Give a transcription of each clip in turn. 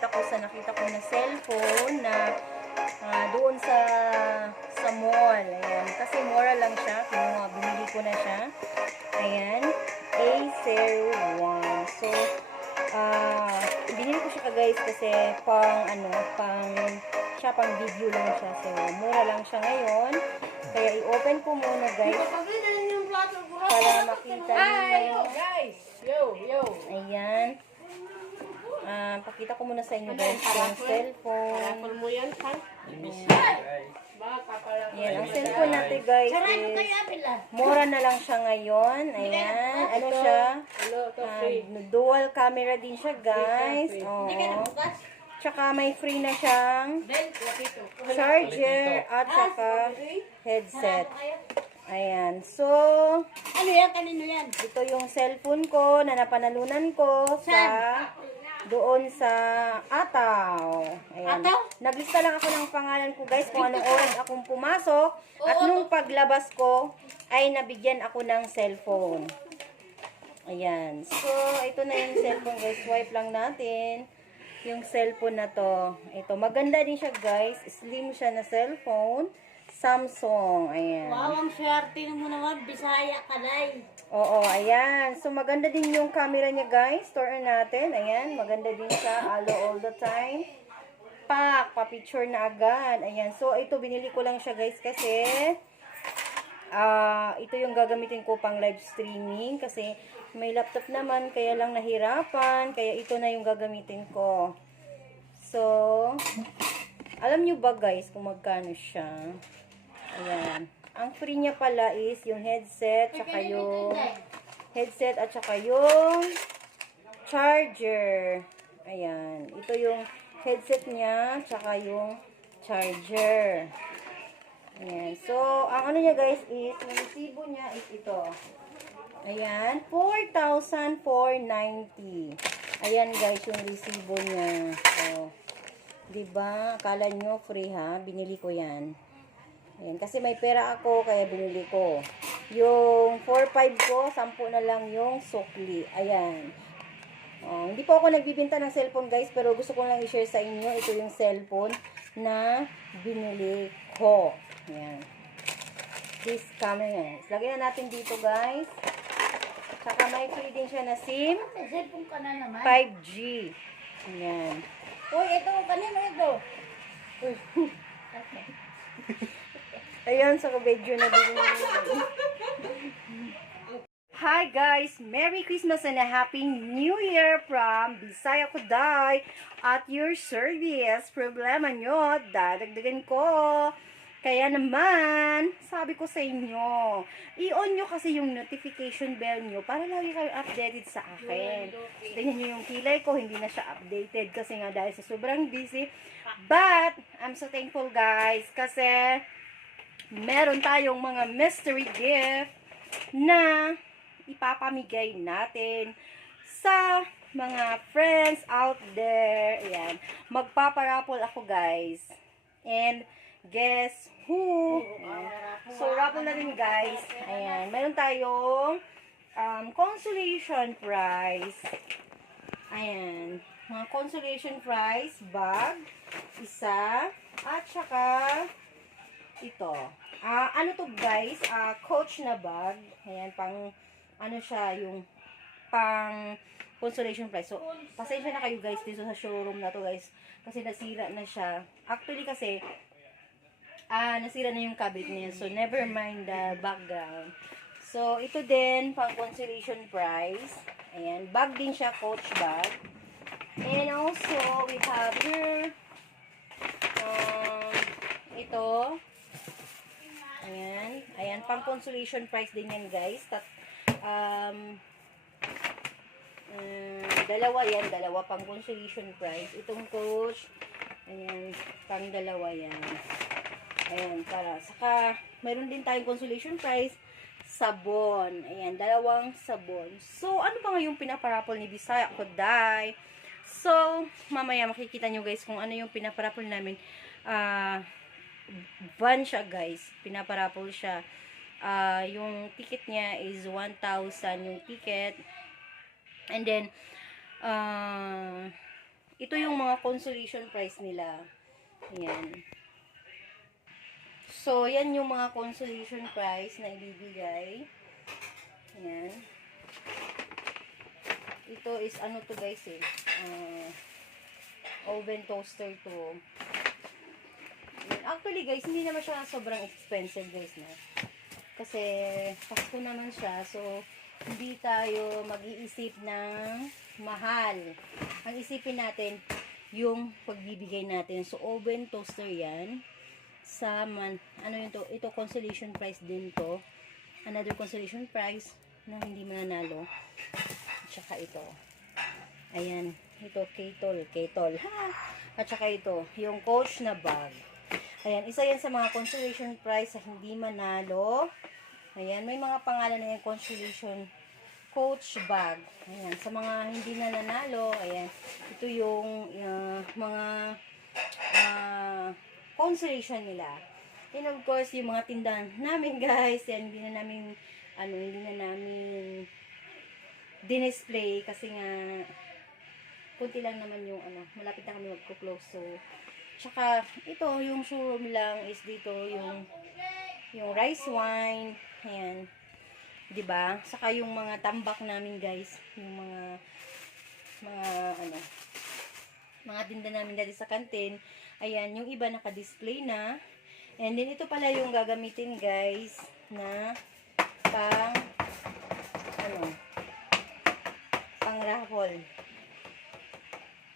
ako sa nakita ko na cellphone na doon sa mall. Ayan. Kasi mura lang siya. Binili ko na siya. Ayan. A01. So, binili ko siya guys kasi pang video lang siya. So, mura lang siya ngayon. Kaya i-open ko muna guys. Para makita niyo. Guys! Yo! Ayan. Pakita ko muna sa inyo guys yung cellphone. Parapol mo yan, ha? Ayan, ang cellphone natin guys is mura na lang siya ngayon. Ayan, ano siya? Dual camera din siya guys. Oh. Tsaka may free na siyang charger at saka headset. Ayan, so Ano yan? Kanino yan? ito yung cellphone ko na napanalunan ko doon sa Ataw. Ayan. Ataw? Naglista lang ako ng pangalan ko guys kung anong oras akong pumasok. At nung paglabas ko ay nabigyan ako ng cellphone. Ayan. So, ito na yung cellphone guys. Swipe lang natin yung cellphone na to. Ito. Maganda din siya guys. Slim siya na cellphone. Samsung. Ayan. Wow, ang swerte mo naman. Bisaya ka, Day. Oo, ayan. So, maganda din yung camera niya, guys. Store natin. Ayan, maganda din siya. All the time. Pa-picture na agad. Ayan. So, ito, binili ko lang siya, guys, kasi ito yung gagamitin ko pang live streaming. Kasi may laptop naman, kaya lang nahirapan. Kaya ito na yung gagamitin ko. So, alam nyo ba, guys, kung magkano siya? Ayan. Ang free niya pala is yung headset, tsaka yung headset at saka yung charger. Ayan. Ito yung headset niya, tsaka yung charger. Ayan. So, ang ano niya guys is, yung resibo niya is ito. Ayan. 4,490. Ayan guys, yung resibo niya. So, diba? Akala nyo free ha? Binili ko yan. Ayan, kasi may pera ako, kaya binili ko. Yung 4,500 ko, 10 na lang yung sukli. Ayan. Hindi po ako nagbibenta ng cellphone guys, pero gusto ko lang i-share sa inyo. Ito yung cellphone na binili ko. Ayan. This camera. Lagyan na natin dito guys. Tsaka may free din siya na SIM. Cellphone ka na naman. 5G. Ayan. Uy, ito. Kanino ito? Ayan, sa video na din. Hi guys! Merry Christmas and a Happy New Year from Bisaya Kuday at your service. Problema nyo, dadagdagan ko. Kaya naman, sabi ko sa inyo, i-on nyo kasi yung notification bell nyo para lagi kayo updated sa akin. Tingnan nyo yung kilay ko, hindi na siya updated kasi nga dahil sa sobrang busy. But, I'm so thankful guys kasi meron tayong mga mystery gift na ipapamigay natin sa mga friends out there. Ayan. Magpaparapol ako guys. And guess who? Ayan. So, raffle na din guys. Ayan. Meron tayong consolation prize. Ayan. Mga consolation prize bag. Isa. At saka ito. Ano to guys? Coach na bag. Ayan, pang, ano siya, yung pang consolation prize. So, pasensya na kayo guys dito sa showroom na to guys. Kasi nasira na siya. Actually kasi, nasira na yung cabinet niya. So, never mind the background. So, ito din, pang consolation prize. Ayan, bag din siya, coach bag. And also, we have here, ito, ayan. Ayan, pang consolation prize din yan, guys. Dalawa yan. Dalawa pang consolation prize. Itong coach, ayan, pang dalawa yan. Ayan, para. Saka, mayroon din tayong consolation prize, sabon. Ayan, dalawang sabon. So, ano ba nga yung pinaparapol ni Bisaya Kuday? So, mamaya makikita nyo guys kung ano yung pinaparapol namin. Van siya guys. Pinaparapol siya. Yung ticket niya is 1,000 yung ticket. And then, ito yung mga consolation prize nila. Ayan. So, yan yung mga consolation prize na ibibigay. Ayan. Ito is ano to guys oven toaster to. Actually guys, hindi naman siya sobrang expensive guys na. Kasi Pasko naman siya, so hindi tayo mag-iisip ng mahal. Ang isipin natin yung pagbibigay natin. So oven toaster yan. Sa ano yun to? Ito consolation prize din to. Another consolation prize na hindi mananalo. At saka ito. Ayan. Ito, Ketol. Ha! At saka ito, yung Coach na bag. Ayan, isa yan sa mga consolation prize sa hindi manalo. Ayan, may mga pangalan na yung consolation Coach bag. Ayan, sa mga hindi na nanalo, ayan, ito yung mga consolation nila. And of course, yung mga tindahan namin guys, yan, hindi na namin dinisplay kasi nga kunti lang naman yung malapit na kami magko-close. So, tsaka ito yung showroom lang is dito yung rice wine, ayan, 'di ba? Saka yung mga tambak namin guys, yung mga tinda namin dati sa kantin. Ayan, yung iba naka-display na. And then ito pala yung gagamitin guys na pang raffle.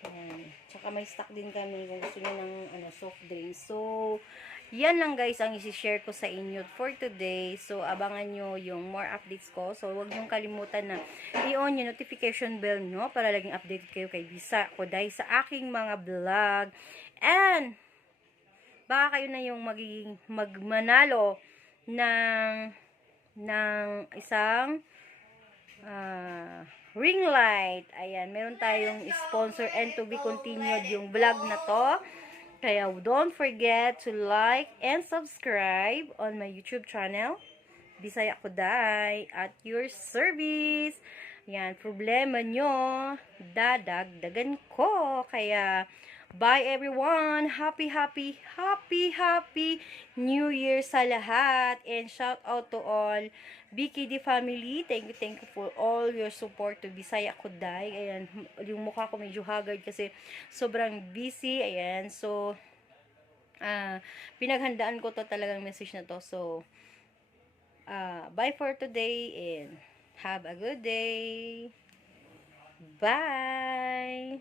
Ayan. Tsaka may stock din kami kung gusto nyo ng soft drinks. So, yan lang guys ang isi-share ko sa inyo for today. So, abangan nyo yung more updates ko. So, huwag nyo kalimutan na i-on yung notification bell nyo para laging updated kayo kay Bisa ko dahil sa aking mga vlog. And, baka kayo na yung magmanalo ng isang ring light. Ayan, meron tayong sponsor and to be continued yung vlog na to. Kaya don't forget to like and subscribe on my YouTube channel, Bisaya Kuday, at your service. Ayan, problema nyo, dadagdagan ko. Kaya, bye everyone! Happy New Year sa lahat! And shout out to all BKD family. Thank you for all your support to Bisaya Kuday. Ayan, yung mukha ko medyo haggard kasi sobrang busy. Ayan, so pinaghandaan ko to talagang message na to. So, bye for today and have a good day. Bye!